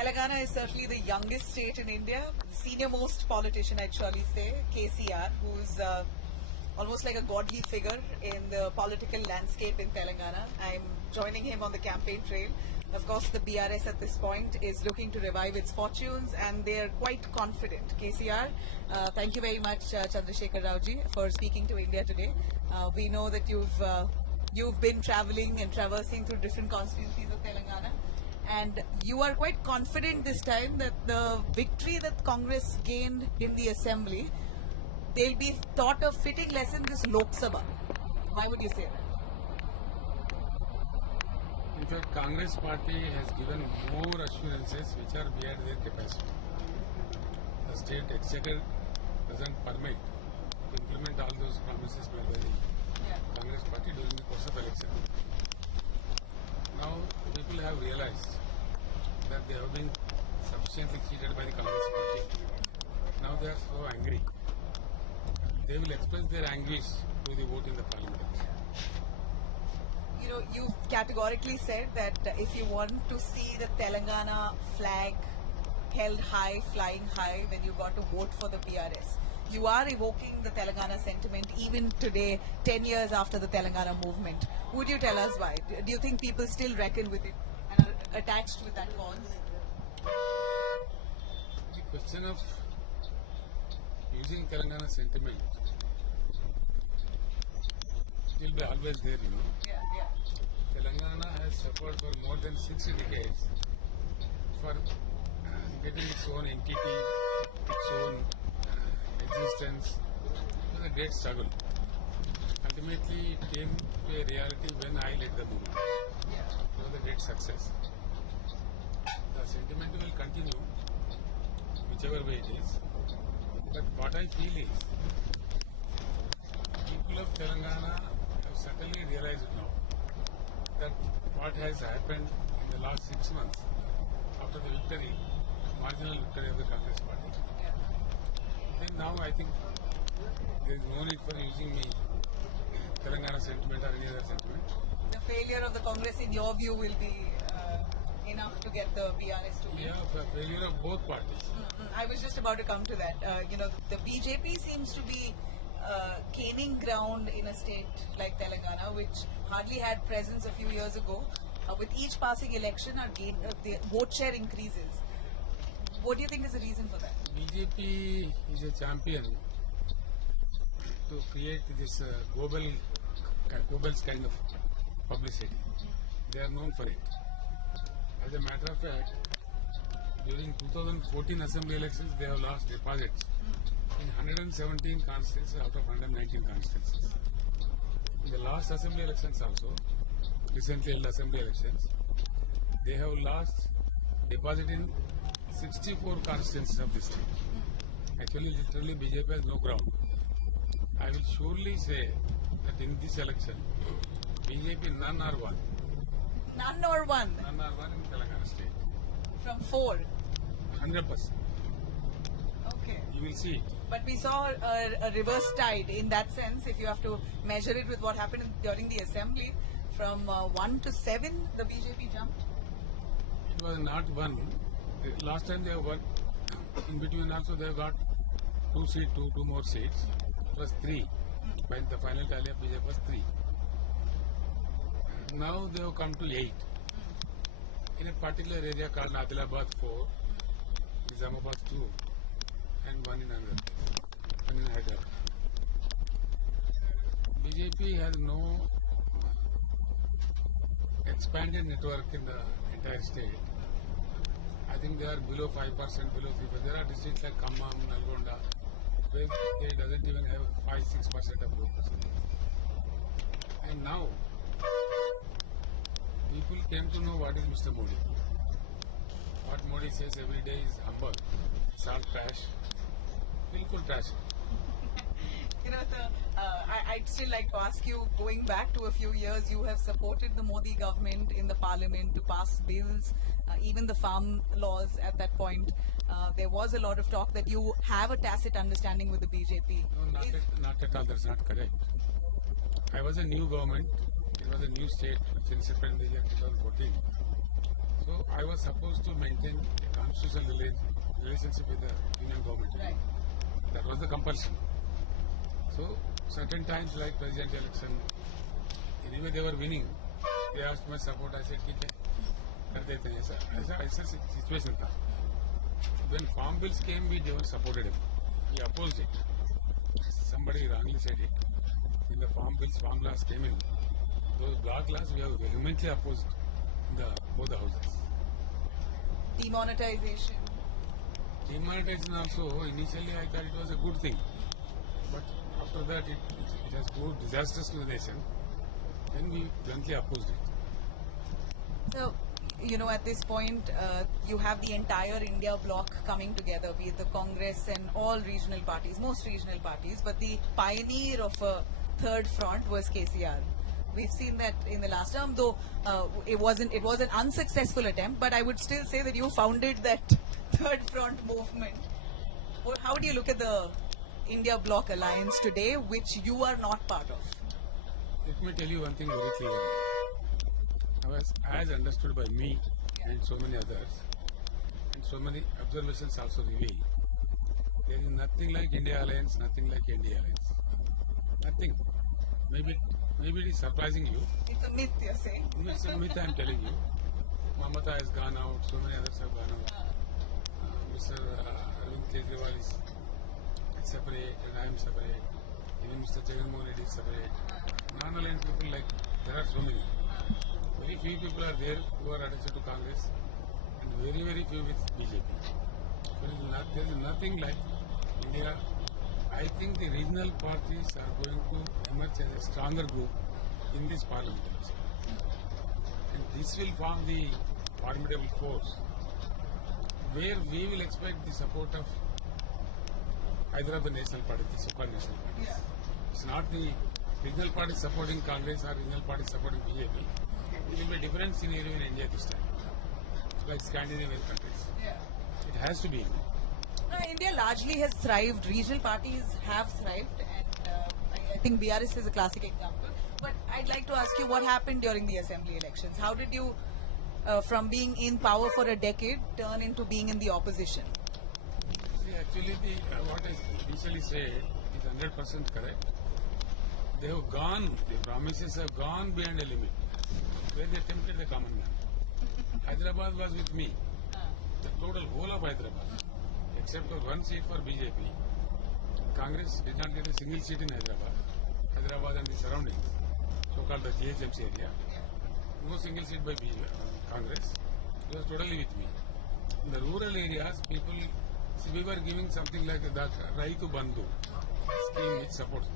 Telangana is certainly the youngest state in India. Senior most politician, I'd surely say, KCR, who's almost like a godly figure in the political landscape in Telangana. I'm joining him on the campaign trail. Of course, the BRS at this point is looking to revive its fortunes, and they're quite confident. KCR, thank you very much, Chandrasekhar Raoji, for speaking to India today. We know that you've been traveling and traversing through different constituencies of Telangana, and you are quite confident this time that the victory that Congress gained in the Assembly, they'll be taught a fitting lesson this Lok Sabha. Why would you say that? In fact, Congress party has given more assurances which are beyond their capacity. The state exchequer doesn't permit to implement all those promises made by the Congress party during the course of election. Now, people have realized that they have been sufficiently cheated by the Congress party. Now they are so angry. They will express their anguish through the vote in the parliament. You know, you categorically said that if you want to see the Telangana flag held high, flying high, then you got to vote for the BRS. You are evoking the Telangana sentiment even today, 10 years after the Telangana movement. Would you tell us why? Do you think people still reckon with it and are attached with that cause? The question of using Telangana sentiment will be always there, you know. Yeah. Telangana has suffered for more than 60 decades for getting its own entity, its own existence. It was a great struggle. Ultimately, it came to a reality when I led the movement. It was a great success. The sentiment will continue, whichever way it is. But what I feel is, people of Telangana have certainly realized now that what has happened in the last 6 months after the victory, marginal victory of the Congress party. Then now I think there is no need for using me Telangana sentiment or any other sentiment. The failure of the Congress, in your view, will be enough to get the BRS to win? Yeah, failure of both parties. I was just about to come to that. The BJP seems to be gaining ground in a state like Telangana, which hardly had presence a few years ago. With each passing election, the vote share increases. What do you think is the reason for that? BJP is a champion to create this Goebbels kind of publicity. They are known for it. As a matter of fact, during 2014 assembly elections, they have lost deposits in 117 constituencies out of 119 constituencies. In the last assembly elections also, recently held assembly elections, they have lost deposit in 64 constituencies of the state. Actually, literally, BJP has no ground. I will surely say that in this election, BJP none are one. None or one? None are one in Telangana state. From 4? 100%. Okay. You will see it. But we saw a reverse tide in that sense, if you have to measure it with what happened during the assembly. From 1 to 7, the BJP jumped? It was not 1. Last time they have won. In between also they have got 2 more seats. It was 3. By the final tally of BJP was 3. Now they have come to 8. In a particular area called Adilabad 4, Nizamabad 2, and 1 in Andhra, 1 in Hyderabad. BJP has no expanded network in the entire state. I think they are below 5%, below 3%. There are districts like Khammam, Nalgonda, where they doesn't even have 5-6% of vote percentage. And now, people came to know what is Mr. Modi. What Modi says every day is humbug. It's all trash. Bilkul trash. Sir, I'd still like to ask you, going back to a few years, you have supported the Modi government in the parliament to pass bills, even the farm laws at that point. There was a lot of talk that you have a tacit understanding with the BJP. No, not at all. That's not correct. I was a new government. It was a new state which incepted in the year 2014. So I was supposed to maintain a constitutional relationship with the union government. Right. That was the compulsion. So certain times like president election, anyway they were winning. They asked my support. I said, "ठीक है, कर देते हैं." ऐसा situation था. When farm bills came, we never supported him. We opposed it. Somebody wrongly said it. When the farm bills, farm laws came in, those block laws we have vehemently opposed in both the houses. Demonetization. Demonetization also, initially I thought it was a good thing. But after that, it has proved disastrous to the nation. Then we bluntly opposed it. So, at this point, you have the entire India bloc coming together, be it the Congress and all regional parties, most regional parties, but the pioneer of a third front was KCR. We've seen that in the last term, though it was an unsuccessful attempt, but I would still say that you founded that third front movement. How do you look at the India bloc alliance today, which you are not part of? Let me tell you one thing very clearly. As understood by me and so many others, and so many observations also reveal, there is nothing like India Alliance, nothing like India Alliance. Nothing. Maybe it is surprising you. It's a myth, you're saying. It's a myth I am telling you. Mamata has gone out, so many others have gone out. Mr. Arvind Kejriwal is separate, and I am separate. Even Mr. Jagannath Reddy is separate. Non-aligned people, like, there are so many. Very few people are there who are attached to Congress, and very, very few with BJP. There is nothing like India. I think the regional parties are going to emerge as a stronger group in this parliament election. And this will form the formidable force where we will expect the support of either of the national parties, the so-called national parties. Yeah. It's not the regional parties supporting Congress or regional parties supporting BJP. It will be a different scenario in India this time. It's like Scandinavian countries. Yeah. It has to be. India largely has thrived. Regional parties have thrived, and I think BRS is a classic example. But I'd like to ask you what happened during the assembly elections. How did you, from being in power for a decade, turn into being in the opposition? See, actually, what I initially said is 100% correct. They have gone, the promises have gone beyond a limit, where they tempted the common man. Hyderabad was with me, the total whole of Hyderabad, except for one seat for BJP. Congress did not get a single seat in Hyderabad and the surroundings, so-called the GHMC area. No single seat by Congress. It was totally with me. In the rural areas, people, see, we were giving something like the Raitu Bandhu scheme which supports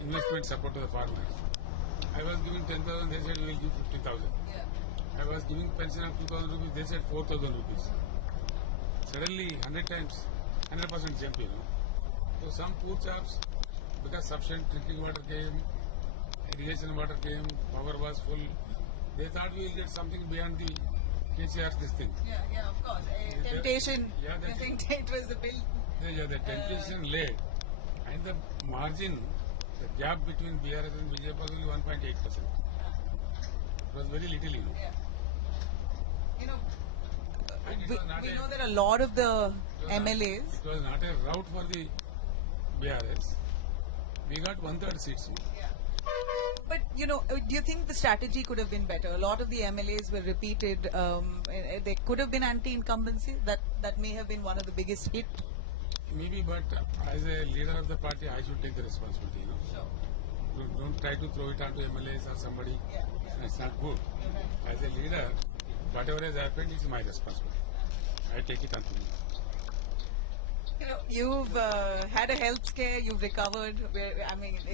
investment support to the farmers. I was giving 10,000, they said we will give 50,000. I was giving pension of 2,000 rupees, they said 4,000 rupees. Suddenly, 100 times, 100% jump, So some poor chaps, because sufficient drinking water came, irrigation water came, power was full, they thought we will get something beyond the KCR's this thing. Yeah, of course. Temptation. Yeah, I think it was the bill. The temptation led, and the margin, the gap between BRS and BJP was only 1.8%. It was very little, We know that a lot of the MLAs. It was not a route for the BRS. We got 1/3 seats. But, do you think the strategy could have been better? A lot of the MLAs were repeated. There could have been anti-incumbency. That may have been one of the biggest hit. Maybe, but as a leader of the party, I should take the responsibility. Sure. Don't try to throw it onto MLAs or somebody. It's not good. As a leader, whatever has happened is my responsibility. I take it onto me. You've had a health scare. You've recovered.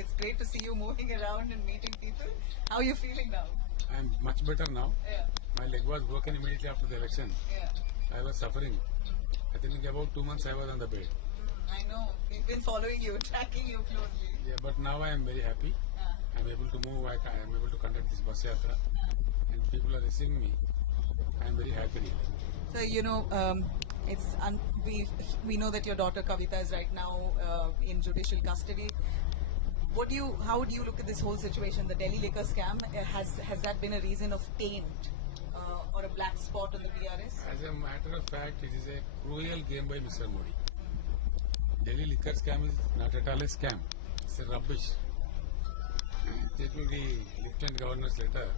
It's great to see you moving around and meeting people. How are you feeling now? I am much better now. Yeah. My leg was broken immediately after the election. Yeah. I was suffering. I think about 2 months I was on the bed. I know. We've been following you, tracking you closely. Yeah, but now I am very happy. I am able to move. I am able to conduct this bus yatra, and people are receiving me. I am very happy. So we know that your daughter Kavita is right now in judicial custody. How do you look at this whole situation? The Delhi liquor scam, has that been a reason of pain, or a black spot on the BRS? As a matter of fact, it is a cruel game by Mr. Modi. Delhi liquor scam is not at all a scam. It's a rubbish. Taking the Lieutenant Governor's letter,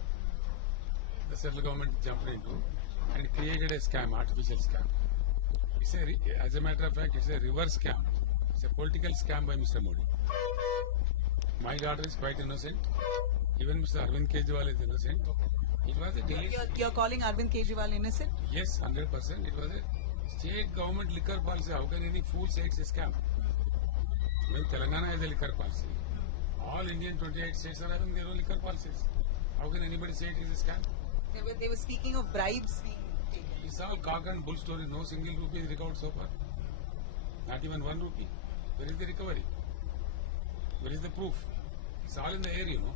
the central government jumped into and created a scam, artificial scam. As a matter of fact, it's a reverse scam. It's a political scam by Mr. Modi. My daughter is quite innocent. Even Mr. Arvind Kejriwal is innocent. It was a delay. You're calling Arvind Kejriwal innocent? Yes, 100%. It was a state government liquor policy. How can any fool say it's a scam? When Telangana has a liquor policy, all Indian 28 states are having their own liquor policies. How can anybody say it is a scam? They were speaking of bribes being taken. It's all cock and bull story. No single rupee is recovered so far. Not even 1 rupee. Where is the recovery? Where is the proof? It's all in the air, you know.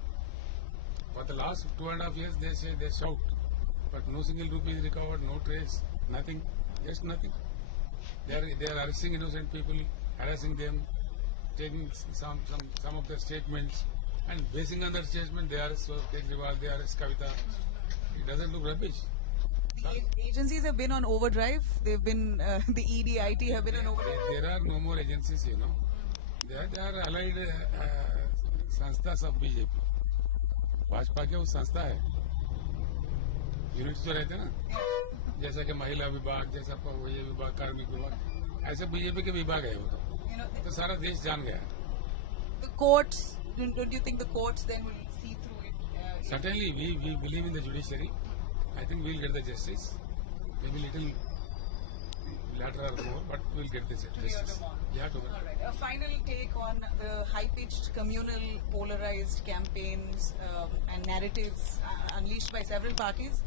For the last 2.5 years, they say, they shout. But no single rupee is recovered, no trace, nothing. Just nothing. They are arresting innocent people, harassing them, taking some of their statements, and basing on their statement, they arrest Kejriwal, they arrest Kavita. It doesn't look rubbish. Agencies have been on overdrive. They've been, the EDIT have been on overdrive. There are no more agencies, you know. They are allied संस्थाs of BJP. Bhajpa के वो संस्था है. Units जो रहते हैं ना, जैसा कि महिला विभाग, जैसा वो ये विभाग, कार्मिक विभाग, ऐसे बीजेपी के विभाग है वो तो सारा देश जान गया. The courts, don't you think the courts then will see through it? Certainly, we believe in the judiciary. I think we'll get the justice. Maybe little later or more, but we'll get the justice. Yeah, tomorrow. All right. A final take on the high-pitched, communal, polarized campaigns and narratives unleashed by several parties.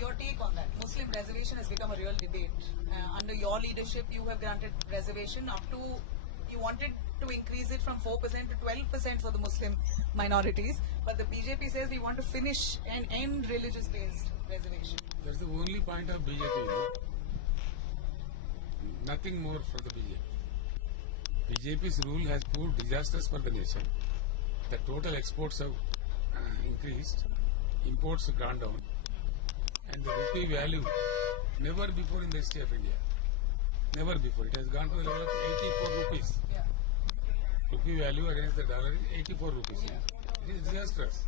Your take on that? Muslim reservation has become a real debate. Under your leadership, you have granted reservation up to, you wanted to increase it from 4% to 12% for the Muslim minorities. But the BJP says we want to finish and end religious-based reservation. That's the only point of BJP, you know. Nothing more for the BJP. BJP's rule has proved disastrous for the nation. The total exports have increased, imports have gone down, and the rupee value never before in the history of India. Never before. It has gone to the level of 84 rupees. Yeah. Rupee value against the dollar is 84 rupees. It is disastrous.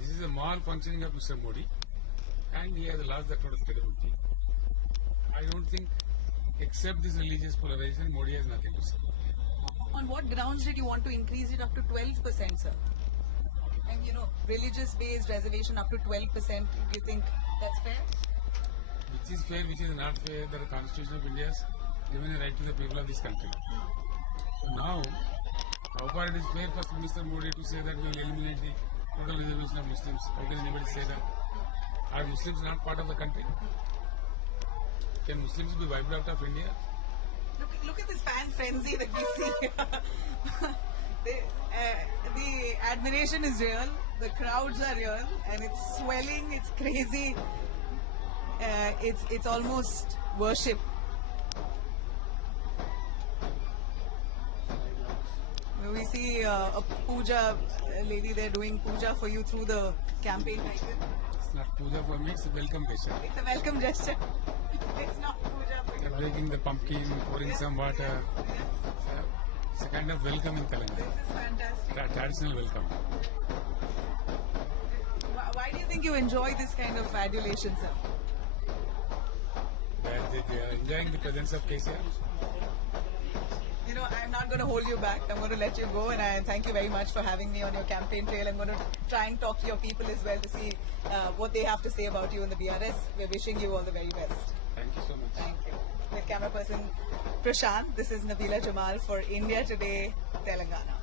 This is a malfunctioning of Mr. Modi, and he has lost the total credibility. I don't think, except this religious polarization, Modi has nothing to say. On what grounds did you want to increase it up to 12%, sir? And religious-based reservation up to 12%, do you think that's fair? Which is fair, which is not fair? The Constitution of India has given a right to the people of this country. So now, how far it is fair for Mr. Modi to say that we will eliminate the total reservation of Muslims? How can anybody say that? Are Muslims not part of the country? Can Muslims be wiped out of India? Look at this fan frenzy that we see. The admiration is real, the crowds are real, and it's swelling, it's crazy. It's almost worship. We see a puja lady there doing puja for you through the campaign cycle. It's not puja for me, it's a welcome gesture. It's a welcome gesture. It's not puja for you. They're breaking the pumpkin, pouring some water. It's a kind of welcome in Telangana. This is fantastic. Traditional welcome. Why do you think you enjoy this kind of adulation, sir? They are enjoying the presence of KCR. I'm not going to hold you back. I'm going to let you go, and I thank you very much for having me on your campaign trail. I'm going to try and talk to your people as well to see what they have to say about you in the BRS. We're wishing you all the very best. Thank you so much. Thank you. With camera person Prashant, this is Nabila Jamal for India Today, Telangana.